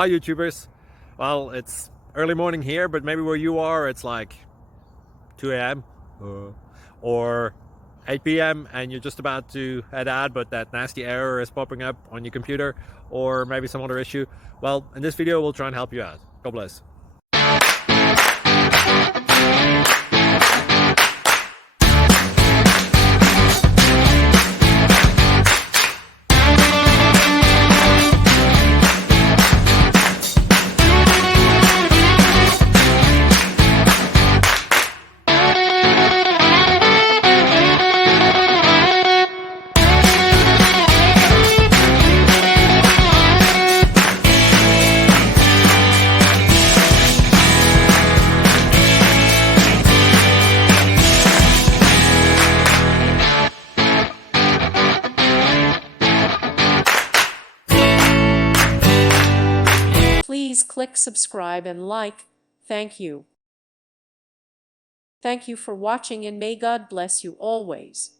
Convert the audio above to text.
Hi YouTubers. Well, it's early morning here, but maybe where you are it's like 2 a.m. or 8 p.m. and you're just about to head out, but that nasty error is popping up on your computer, or maybe some other issue. Well, in this video we'll try and help you out. God bless. Please click subscribe and like. Thank you. Thank you for watching, and may God bless you always.